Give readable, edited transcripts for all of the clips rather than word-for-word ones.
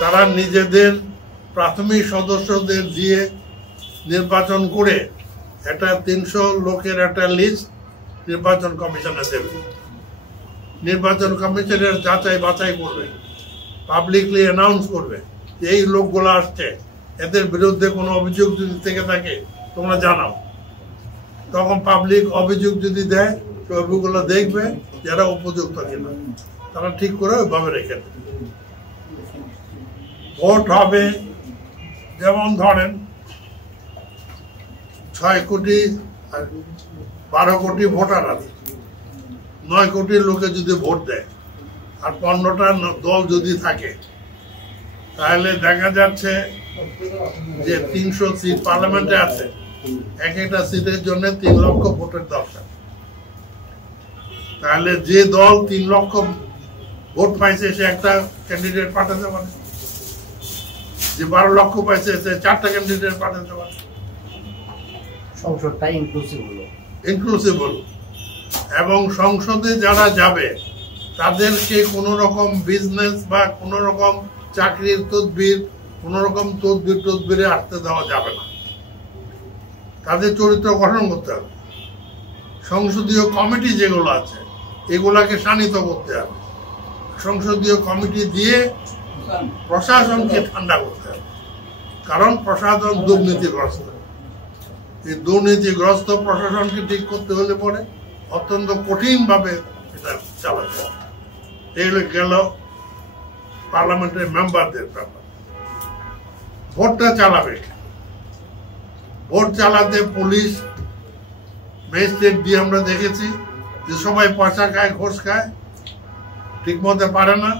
তারা নিজেদের প্রাথমিক সদস্যদের দিয়ে নির্বাচন করে একটা 300 লোকের একটা লিস্ট নির্বাচন কমিশনে দেবে। নির্বাচন কমিশনের যাচাই বাছাই করবে, পাবলিকলি অ্যানাউন্স করবে এই লোকগুলো আসছে, এদের বিরুদ্ধে কোনো অভিযোগ যদি থেকে থাকে তোমরা জানাও। তখন পাবলিক অভিযোগ যদি দেয় ওইগুলো দেখবে যারা উপযুক্ত কিনা, তারা ঠিক করে ওইভাবে রেখে দেবে। ভোট হবে যেমন ধরেন 6 কোটি 12 কোটি ভোটার আছে, 9 কোটির লোকে যদি ভোট দেয় আর 15টা দল যদি থাকে, তাহলে দেখা যাচ্ছে যে 300 সিট পার্লামেন্টে আছে, এক একটা সিটের জন্য 3 লক্ষ ভোটের দরকার। তাহলে যে দল 3 লক্ষ ভোট পাইছে সে একটা ক্যান্ডিডেট পাঠাতে পারে, যে 12 লক্ষ পাইছে সে 4টা ক্যান্ডিডেট পাঠাতে পারে। সংসদটা ইনক্লুসিভ হলো এবং সংসদে যারা যাবে তাদেরকে কোনো রকম বিজনেস বা কোনো রকম চাকরির তদবির, কোনো রকম তদবিরে আসতে দেওয়া যাবে না। তাদের চরিত্র গঠন করতে হবে। সংসদীয় কমিটি যেগুলো আছে এগুলাকে শানিত করতে হবে। সংসদীয় কমিটি দিয়ে প্রশাসনকে ঠান্ডা করতে হবে, কারণ প্রশাসন দুর্নীতিগ্রস্ত। এই দুর্নীতিগ্রস্ত প্রশাসনকে ঠিক করতে হলে পরে অত্যন্ত কঠিনভাবে এটা চালাতে হবে। এই গেল পার্লামেন্টের মেম্বারদের ব্যাপার। ভোটটা চালাবে, ভোট চালাতে পুলিশ ম্যাজিস্ট্রেট দিয়ে আমরা দেখেছি যে সবাই পয়সা খায়, ঘোষ খায়, ঠিক মতো পারে না,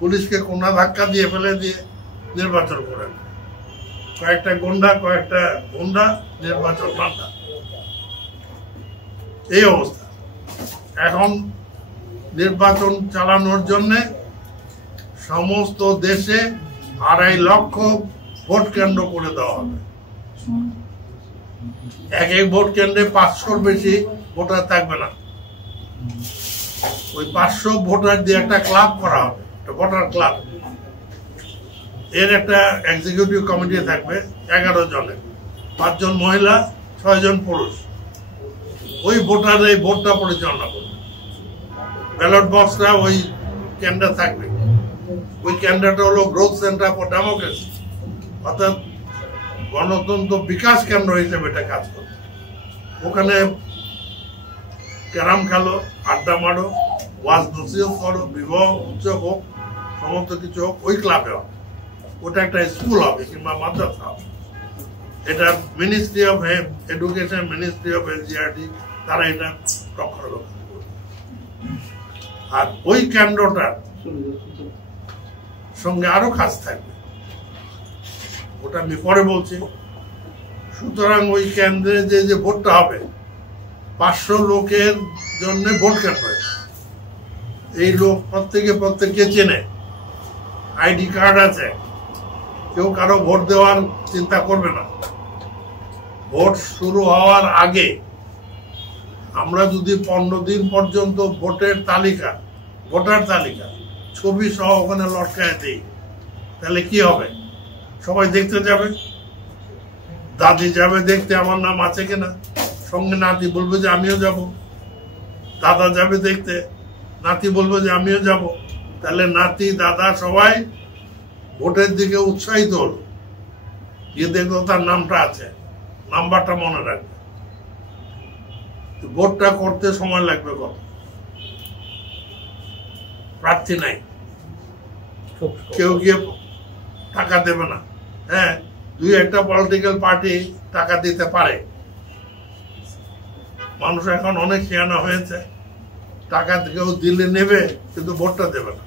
পুলিশকে কোনা ধাক্কা দিয়ে ফেলে দিয়ে নির্বাচন করে। কয়েকটা গুন্ডা নির্বাচন ঠান্ডা, এই অবস্থা। এখন নির্বাচন চালানোর জন্য সমস্ত দেশে 2.5 লক্ষ ভোট কেন্দ্র করে দেওয়া হবে। এক ভোট কেন্দ্রে 500-র বেশি ভোটার থাকবে না। ওই 500 ভোটার দিয়ে একটা ক্লাব করা হবে, ভোটার ক্লাব। এর একটা এক্সিকিউটিভ কমিটি থাকবে 11 জনের, 5 জন মহিলা, 6 জন পুরুষ। ওই ভোটার এই ভোটটা পরিচালনা করবে। ব্যালট বক্সটা ওই কেন্দ্রে থাকবে। ওই কেন্দ্রটা হলো গ্রোথ সেন্টার ফর ডেমোক্রেসি, অর্থাৎ গণতন্ত্র বিকাশ কেন্দ্র হিসেবে এটা কাজ করবে। ওখানে ক্যারাম খেলো, আড্ডা মারো, ওয়াজ নসিহত করো, বিবাহ উৎসব হোক, সমস্ত কিছু হোক ওই ক্লাবে হবে। ওটা একটা স্কুল হবে কিংবা মাদ্রাসা হবে। এটা ministry of education, ministry of NCERT তারা এটা রক্ষণাবেক্ষণ করবে। আর ওই কেন্দ্রটার সঙ্গে আরো কাজ থাকবে, ওটা আমি পরে বলছি। সুতরাং ওই কেন্দ্রে যে ভোটটা হবে 500 লোকের জন্য ভোট কেন্দ্র। এই লোক প্রত্যেকে চেনে, আইডি কার্ড আছে, কেউ কারো ভোট দেওয়ার চিন্তা করবে না। ভোট শুরু হওয়ার আগে আমরা যদি 15 দিন পর্যন্ত ভোটার তালিকা ছবি সহ ওখানে লটকায় দিই, তাহলে কি হবে? সবাই দেখতে যাবে, দাদি যাবে দেখতে আমার নাম আছে কিনা, সঙ্গে নাতি বলবে যে আমিও যাব, দাদা যাবে দেখতে, নাতি বলবে যে আমিও যাব। তাহলে নাতি দাদা সবাই ভোটের দিকে উৎসাহিত হলো, গিয়ে দেখলো তার নামটা আছে, নাম্বারটা মনে রাখবে। ভোটটা করতে সময় লাগবে কত? প্রার্থী নাই, কেউ গিয়ে টাকা দেবে না। হ্যাঁ, 2-1টা পলিটিক্যাল পার্টি টাকা দিতে পারে। মানুষ এখন অনেক শিয়ানা হয়েছে, টাকা কেউ দিলে নেবে কিন্তু ভোটটা দেবে না।